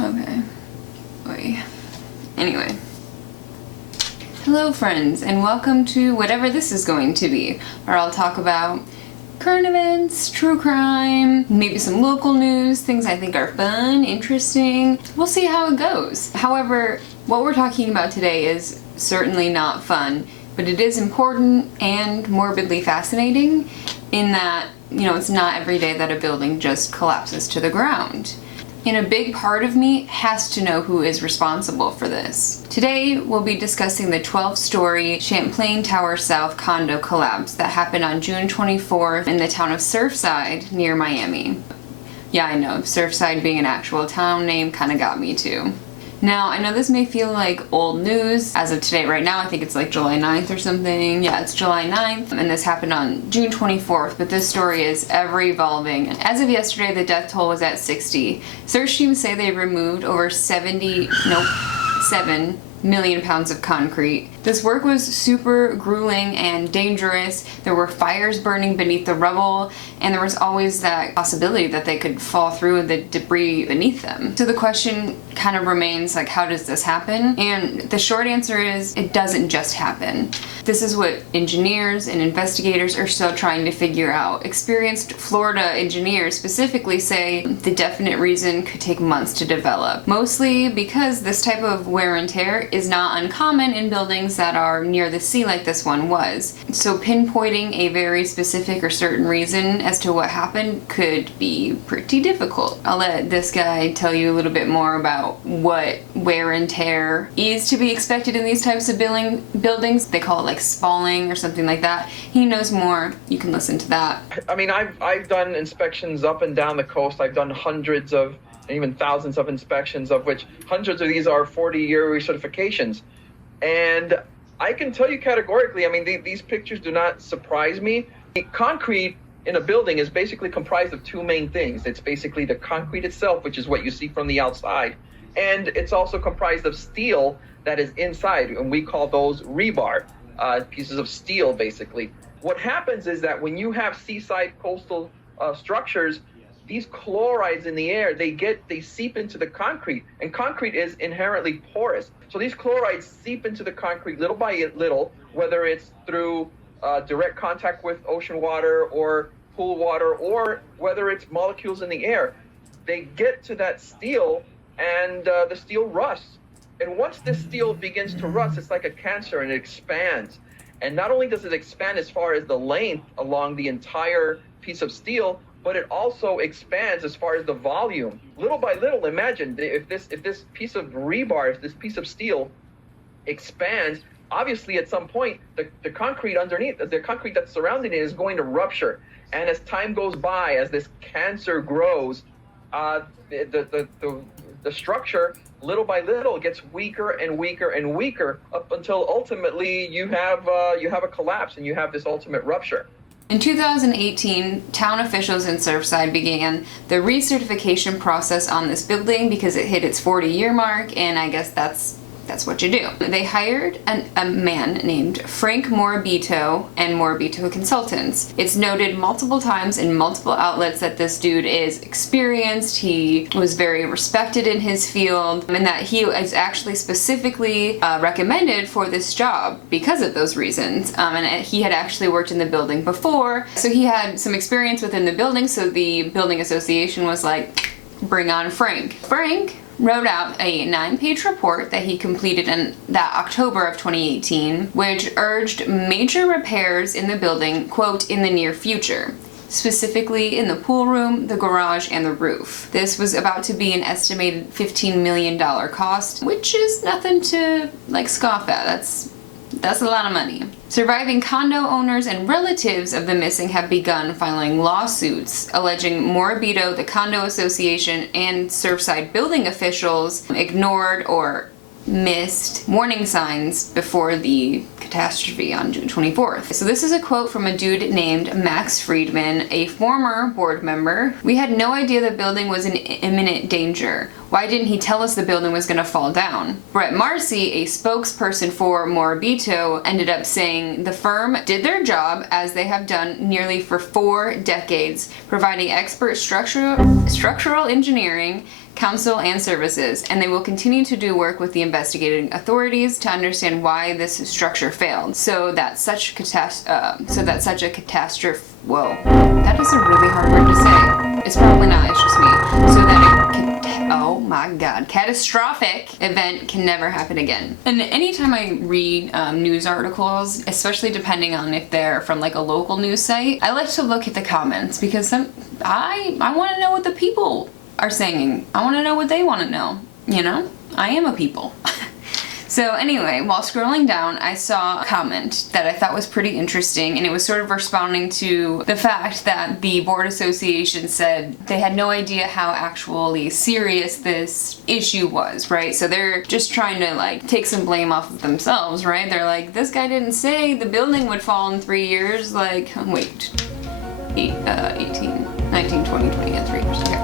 Okay. Oy. Anyway. Hello friends, and welcome to whatever this is going to be, where I'll talk about current events, true crime, maybe some local news, things I think are fun, interesting. We'll see how it goes. However, what we're talking about today is certainly not fun, but it is important and morbidly fascinating in that, it's not every day that a building just collapses to the ground. And a big part of me has to know who is responsible for this. Today, we'll be discussing the 12-story Champlain Tower South condo collapse that happened on June 24th in the town of Surfside near Miami. Yeah, I know, Surfside being an actual town name kind of got me too. Now, I know this may feel like old news. As of today, right now, I think it's like July 9th or something. Yeah, it's July 9th, and this happened on June 24th, but this story is ever-evolving. As of yesterday, the death toll was at 60. Search teams say they removed over 7 million pounds of concrete. This work was super grueling and dangerous. There were fires burning beneath the rubble, and there was always that possibility that they could fall through the debris beneath them. So the question kind of remains, like, how does this happen? And the short answer is, it doesn't just happen. This is what engineers and investigators are still trying to figure out. Experienced Florida engineers specifically say the definite reason could take months to develop, mostly because this type of wear and tear is not uncommon in buildings that are near the sea like this one was. So pinpointing a very specific or certain reason as to what happened could be pretty difficult. I'll let this guy tell you a little bit more about what wear and tear is to be expected in these types of buildings. They call it like spalling or something like that. He knows more. You can listen to that. I mean, I've done inspections up and down the coast. I've done hundreds of, even thousands of inspections, of which hundreds of these are 40-year recertifications. And I can tell you categorically, I mean, these pictures do not surprise me. The concrete in a building is basically comprised of two main things. It's basically the concrete itself, which is what you see from the outside, and it's also comprised of steel that is inside, and we call those rebar, pieces of steel, basically. What happens is that when you have seaside coastal structures, these chlorides in the air, they seep into the concrete, and concrete is inherently porous. So these chlorides seep into the concrete little by little, whether it's through direct contact with ocean water or pool water, or whether it's molecules in the air. They get to that steel, and the steel rusts. And once this steel begins to rust, it's like a cancer, and it expands. And not only does it expand as far as the length along the entire piece of steel, but it also expands as far as the volume. Little by little, imagine if this piece of rebar, if this piece of steel expands, obviously at some point the concrete underneath, the concrete that's surrounding it is going to rupture. And as time goes by, as this cancer grows, the structure little by little gets weaker and weaker and weaker, up until ultimately you have a collapse and you have this ultimate rupture. In 2018, town officials in Surfside began the recertification process on this building because it hit its 40-year mark, and I guess that's what you do. They hired a man named Frank Morabito and Morabito Consultants. It's noted multiple times in multiple outlets that this dude is experienced, he was very respected in his field, and that he is actually specifically recommended for this job because of those reasons. And he had actually worked in the building before, so he had some experience within the building, so the building association was like, bring on Frank. Frank wrote out a 9-page report that he completed in that October of 2018, which urged major repairs in the building, quote, in the near future, specifically in the pool room, the garage, and the roof. This was about to be an estimated $15 million cost, which is nothing to, scoff at. That's a lot of money. Surviving condo owners and relatives of the missing have begun filing lawsuits alleging Morabito, the condo association, and Surfside building officials ignored or missed warning signs before the catastrophe on June 24th. So this is a quote from a dude named Max Friedman, a former board member. "We had no idea the building was in imminent danger. Why didn't he tell us the building was going to fall down? Brett Marcy, a spokesperson for Morabito, ended up saying the firm did their job as they have done nearly for 4 decades, providing expert structural engineering, counsel, and services, and they will continue to do work with the investigating authorities to understand why this structure failed. So that such a catastrophe. Whoa, that is a really hard word to say. It's probably not. It's just me. So that oh my God, catastrophic event can never happen again. And anytime I read news articles, especially depending on if they're from like a local news site, I like to look at the comments because I want to know what the people are saying. I want to know what they want to know, you know? I am a people. So anyway, while scrolling down, I saw a comment that I thought was pretty interesting, and it was sort of responding to the fact that the board association said they had no idea how actually serious this issue was, right? So they're just trying to like take some blame off of themselves, right? They're like, this guy didn't say the building would fall in 3 years, like, wait, 18, 19, 20, 20, yeah, 3 years, okay.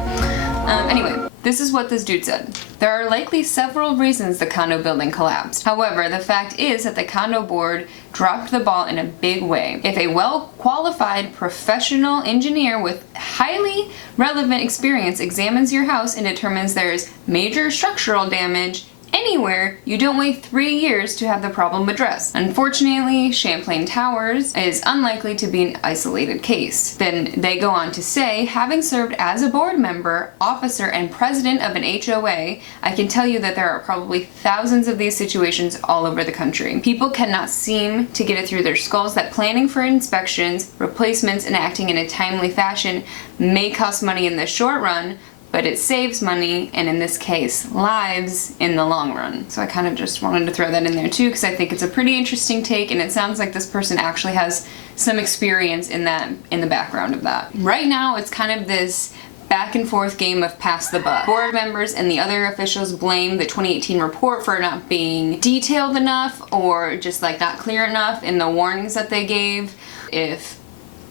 Anyway, this is what this dude said. There are likely several reasons the condo building collapsed. However, the fact is that the condo board dropped the ball in a big way. If a well-qualified professional engineer with highly relevant experience examines your house and determines there is major structural damage anywhere, you don't wait 3 years to have the problem addressed. Unfortunately, Champlain Towers is unlikely to be an isolated case. Then they go on to say, having served as a board member, officer, and president of an HOA, I can tell you that there are probably thousands of these situations all over the country. People cannot seem to get it through their skulls that planning for inspections, replacements, and acting in a timely fashion may cost money in the short run, but it saves money, and in this case, lives in the long run. So I kind of just wanted to throw that in there too, because I think it's a pretty interesting take, and it sounds like this person actually has some experience in the background of that. Right now, it's kind of this back and forth game of pass the buck. Board members and the other officials blame the 2018 report for not being detailed enough, or just like not clear enough in the warnings that they gave. If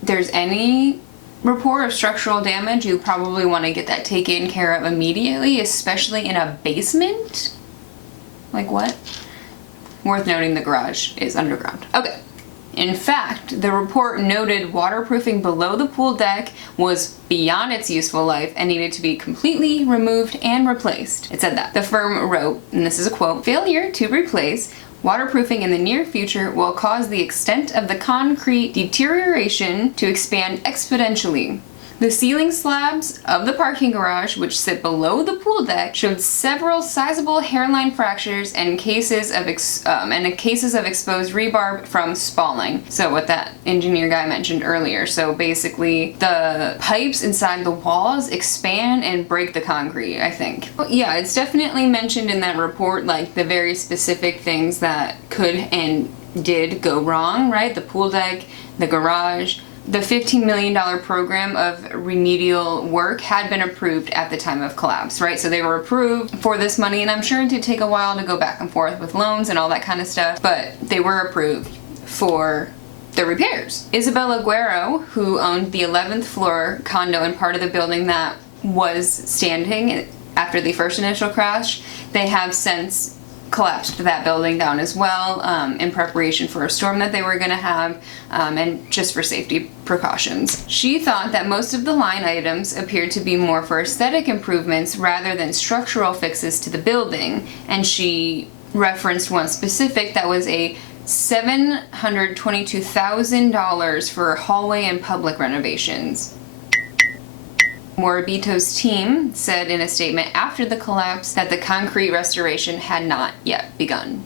there's any report of structural damage, you probably want to get that taken care of immediately, especially in a basement. Like what? Worth noting, the garage is underground. Okay. In fact, the report noted waterproofing below the pool deck was beyond its useful life and needed to be completely removed and replaced. It said that. The firm wrote, and this is a quote, "Failure to replace waterproofing in the near future will cause the extent of the concrete deterioration to expand exponentially. The ceiling slabs of the parking garage, which sit below the pool deck, showed several sizable hairline fractures and cases of exposed rebar from spalling." So what that engineer guy mentioned earlier. So basically, the pipes inside the walls expand and break the concrete, I think. But yeah, it's definitely mentioned in that report, like the very specific things that could and did go wrong, right? The pool deck, the garage. The $15 million program of remedial work had been approved at the time of collapse, right? So they were approved for this money, and I'm sure it did take a while to go back and forth with loans and all that kind of stuff, but they were approved for the repairs. Isabella Guerrero, who owned the 11th floor condo and part of the building that was standing after the first initial crash, they have since collapsed that building down as well, in preparation for a storm that they were going to have, and just for safety precautions. She thought that most of the line items appeared to be more for aesthetic improvements rather than structural fixes to the building, and she referenced one specific that was a $722,000 for hallway and public renovations. Morabito's team said in a statement after the collapse that the concrete restoration had not yet begun.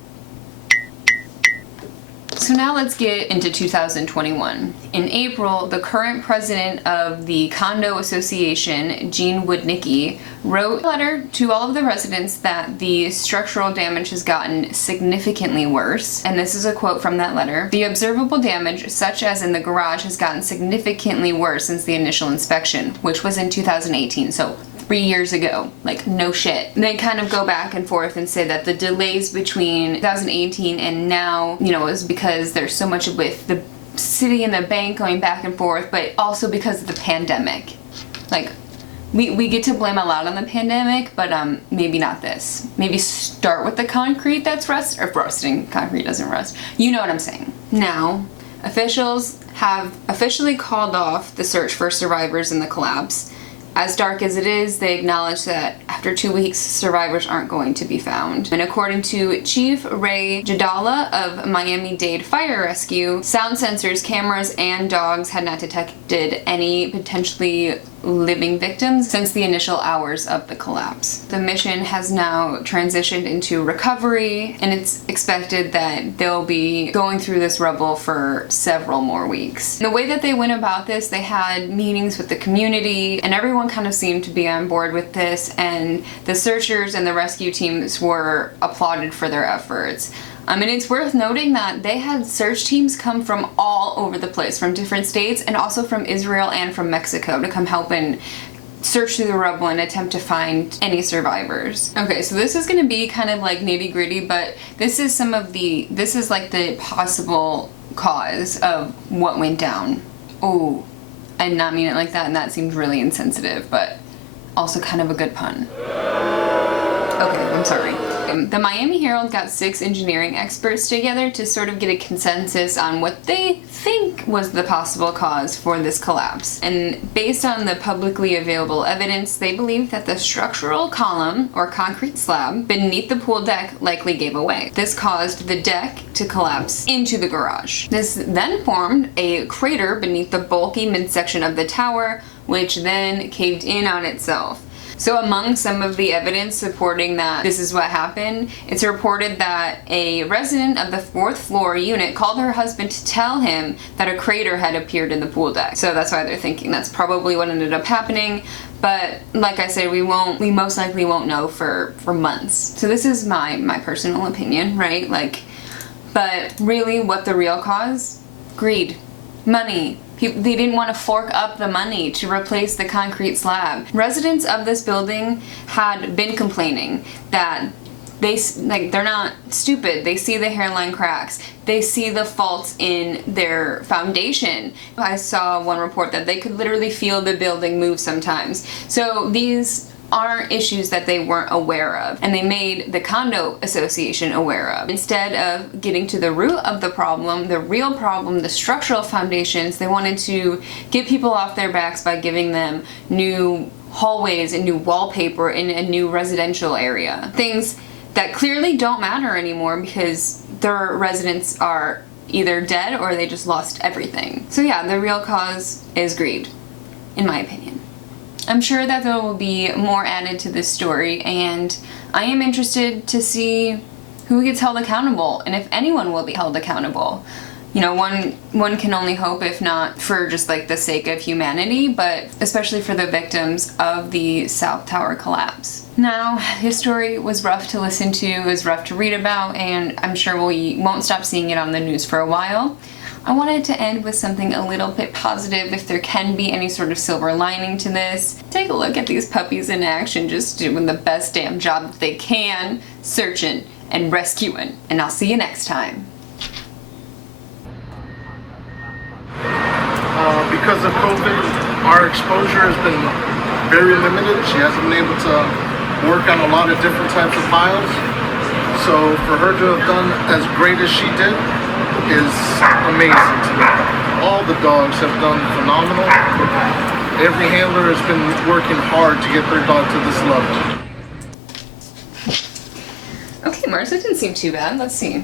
So now let's get into 2021. In April, the current president of the condo association, Gene Woodnicki, wrote a letter to all of the residents that the structural damage has gotten significantly worse. And this is a quote from that letter. "The observable damage, such as in the garage, has gotten significantly worse since the initial inspection," which was in 2018. So 3 years ago. Like, no shit. They kind of go back and forth and say that the delays between 2018 and now, you know, is because there's so much with the city and the bank going back and forth, but also because of the pandemic. Like, we get to blame a lot on the pandemic, but maybe not this. Maybe start with the concrete that's rusting. Concrete doesn't rust. You know what I'm saying. Now, officials have officially called off the search for survivors in the collapse. As dark as it is, they acknowledge that after 2 weeks, survivors aren't going to be found. And according to Chief Ray Jadala of Miami-Dade Fire Rescue, sound sensors, cameras, and dogs had not detected any potentially living victims since the initial hours of the collapse. The mission has now transitioned into recovery, and it's expected that they'll be going through this rubble for several more weeks. The way that they went about this, they had meetings with the community, and everyone kind of seemed to be on board with this, and the searchers and the rescue teams were applauded for their efforts. And it's worth noting that they had search teams come from all over the place, from different states and also from Israel and from Mexico, to come help and search through the rubble and attempt to find any survivors. Okay, so this is gonna be kind of like nitty gritty, but this is like the possible cause of what went down. Oh, I did not mean it like that, and that seemed really insensitive, but also kind of a good pun. Okay, I'm sorry. The Miami Herald got 6 engineering experts together to sort of get a consensus on what they think was the possible cause for this collapse. And based on the publicly available evidence, they believe that the structural column, or concrete slab, beneath the pool deck likely gave away. This caused the deck to collapse into the garage. This then formed a crater beneath the bulky midsection of the tower, which then caved in on itself. So among some of the evidence supporting that this is what happened, it's reported that a resident of the 4th floor unit called her husband to tell him that a crater had appeared in the pool deck. So that's why they're thinking that's probably what ended up happening. But like I said, we most likely won't know for months. So this is my personal opinion, right? But really what the real cause? Greed. Money. They didn't want to fork up the money to replace the concrete slab. Residents of this building had been complaining that they're not stupid. They see the hairline cracks. They see the faults in their foundation. I saw one report that they could literally feel the building move sometimes. So these are issues that they weren't aware of, and they made the condo association aware of. Instead of getting to the root of the problem, the real problem, the structural foundations, they wanted to get people off their backs by giving them new hallways and new wallpaper in a new residential area. Things that clearly don't matter anymore because their residents are either dead or they just lost everything. So yeah, the real cause is greed, in my opinion. I'm sure that there will be more added to this story, and I am interested to see who gets held accountable and if anyone will be held accountable. You know, one can only hope, if not for just like the sake of humanity, but especially for the victims of the South Tower collapse. Now, this story was rough to listen to, it was rough to read about, and I'm sure we won't stop seeing it on the news for a while. I wanted to end with something a little bit positive, if there can be any sort of silver lining to this. Take a look at these puppies in action, just doing the best damn job that they can, searching and rescuing. And I'll see you next time. Because of COVID, our exposure has been very limited. She hasn't been able to work on a lot of different types of files. So for her to have done as great as she did is amazing to me. All the dogs have done phenomenal. Every handler has been working hard to get their dog to this level. Okay, Mars, that didn't seem too bad. Let's see.